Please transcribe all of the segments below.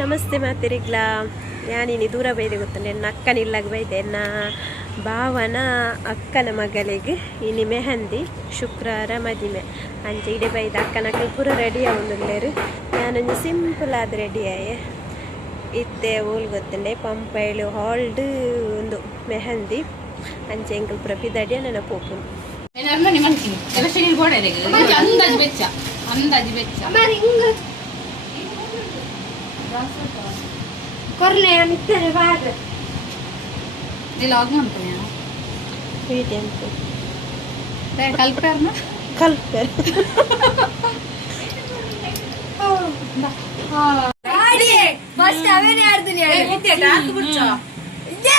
ನಮಸ್ತೆ ಮಾತಿರಿಗ್ಲ. ಯಾನಿನಿ ದೂರ ಬೈದೆ ಗೊತ್ತ ನನ್ನ ಅಕ್ಕನ ಇಲ್ಲಾಗ ಬೈದೆ. ನನ್ನ ಭಾವನ ಅಕ್ಕನ ಮಗಳಿಗೆ ಇನಿ ಮೆಹಂದಿ ಶುಕ್ರವಾರ ಮದಿಮೆ. ಅಂಚೆ ಇಡೆ ಬೈದ ಅಕ್ಕನ ಅಕ್ಕ ಪೂರ ರೆಡಿ ಆಗೊಂದುಲ್ಲೇರು ನಾನೊಂದು ಸಿಂಪಲ್ ಆದ ರೆಡಿ ಆಯೆ. ಇತ್ತೆ ಊಲ್ ಗೊತ್ತಂಡೆ ಪಂಪೈಳು ಹಾಲ್ಡ್ ಒಂದು ಮೆಹಂದಿ. ಅಂಚೆ ಎಂಕಲ್ ಪೂರ ದಡಿಯ ನನ್ನ ಪೋಪು. ಅಂದಾಜು ಬೆಚ್ಚ ಅಂದಾಜು ಬೆಚ್ಚ Cornea, mi te ne vado. ఇలాగే ఉంటున్నాను స్వీట్ ఎంత కలిపారు కలిపారు ఫస్ట్ అవే ఆడుతున్నాడు కూర్చో ఇదే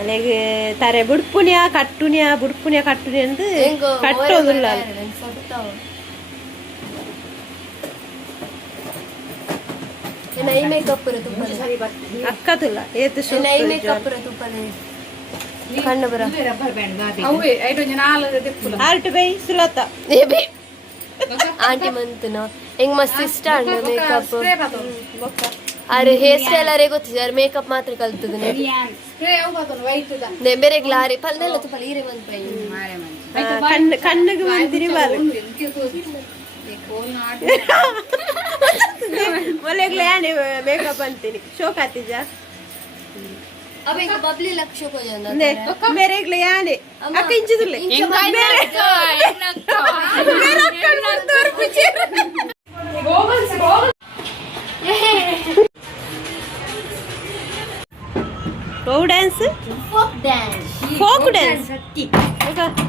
ಅಲ್ಲಿಗೆ ತಾರೆ ಬುಡ್ಪುಣ್ಯ ಕಟ್ಟುನ್ಯ ಬುಡ್ಪುಣ್ಯ ಕಟ್ಟುನ್ಯ ಅಂದು ಕಟ್ಟೋದಿಲ್ಲ. ಅಕ್ಕದಿಲ್ಲ ಏತು ಕಣ್ಣು ಬರ. Art by Sulatha. ಆಂಟಿ ಮಂತನ ಹೆಂಗ್ ಮಸ್ತ್ ಇಷ್ಟ ಅಣ್ಣ ಮೇಕಪ್ ಅರೆ ಹೇರ್ ಸ್ಟೈಲ್ ಅರೆ ಗೊತ್ತಿದೆ ಅರೆ ಮೇಕಪ್ ಮಾತ್ರ ಕಲ್ತದ ನೆ ಬೇರೆ ಗ್ಲಾರಿ ಪಲ್ಲೆಲ್ಲ ತುಪ್ಪ ಈರೆ ಮಂತ್ ಪೈ ಕಣ್ಣು ಕಣ್ಣಿಗೆ ಮಂದಿರಿ ಬಾಲು. ಮೊಲೆಗ್ಲೇ ಯಾನೆ ಮೇಕಪ್ ಅಂತೀನಿ ಶೋಕ್ ಆತಿಜ ಅವ ಈಗ ಬಬ್ಲಿ ಲಕ್ಷ ಜನ ಮೇರೆಗ್ಲೇ ಯಾನೆ. ಅಕ್ಕ ಇಂಚಿದಿಲ್ಲ ಓ ಡ್ಯಾನ್ಸ್ ಫೋಕ್ ಡ್ಯಾನ್ಸ್ ಕಪ್ಪು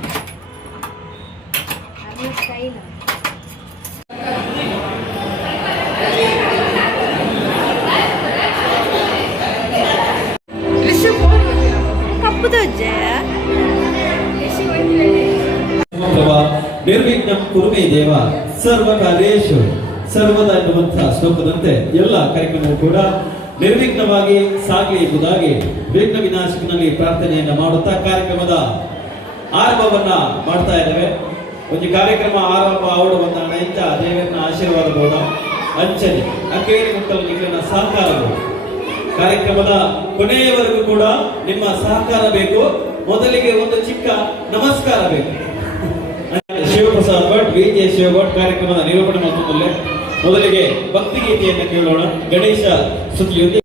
ನಿರ್ವಿಘ್ನಂ ಕುರುಮೆ ದೇವ ಸರ್ವ ಕಾರ್ಯೇಶು ಸರ್ವದ ಎನ್ನುವಂತಹ ಶ್ಲೋಕದಂತೆ ಎಲ್ಲ ಕಾರ್ಯಕ್ರಮವು ಕೂಡ ನಿರ್ವಿಘ್ನವಾಗಿ ಸಾಗಲಿ ಎಂಬುದಾಗಿ ವಿಘ್ನ ವಿನಾಶಕನಲ್ಲಿ ಪ್ರಾರ್ಥನೆಯನ್ನು ಮಾಡುತ್ತಾ ಕಾರ್ಯಕ್ರಮದ ಆರಂಭವನ್ನ ಮಾಡ್ತಾ ಇದ್ದೇವೆ. ಒಂದು ಕಾರ್ಯಕ್ರಮ ಆರಂಭ ಆಡುವಂತ ನೈತ ದೇವರನ್ನ ಆಶೀರ್ವಾದ ಬೋಧ ಅಂಚನೆ ಅಕ್ಕೇರಿ ಮುಟ್ಟಲು ನಿನ್ನ ಸಹಕಾರಗಳು ಕಾರ್ಯಕ್ರಮದ ಕೊನೆಯವರೆಗೂ ಕೂಡ ನಿಮ್ಮ ಸಹಕಾರ ಬೇಕು. ಮೊದಲಿಗೆ ಒಂದು ಚಿಕ್ಕ ನಮಸ್ಕಾರ ಬೇಕು. ವಿ ಜೆ ಶಿವಭಟ್ ಕಾರ್ಯಕ್ರಮದ ನಿರೂಪಣೆ ಮಾಡುತ್ತಲೇ ಮೊದಲಿಗೆ ಭಕ್ತಿಗೀತೆಯನ್ನು ಕೇಳೋಣ. ಗಣೇಶ ಸ್ತುತಿಯೊಂದಿಗೆ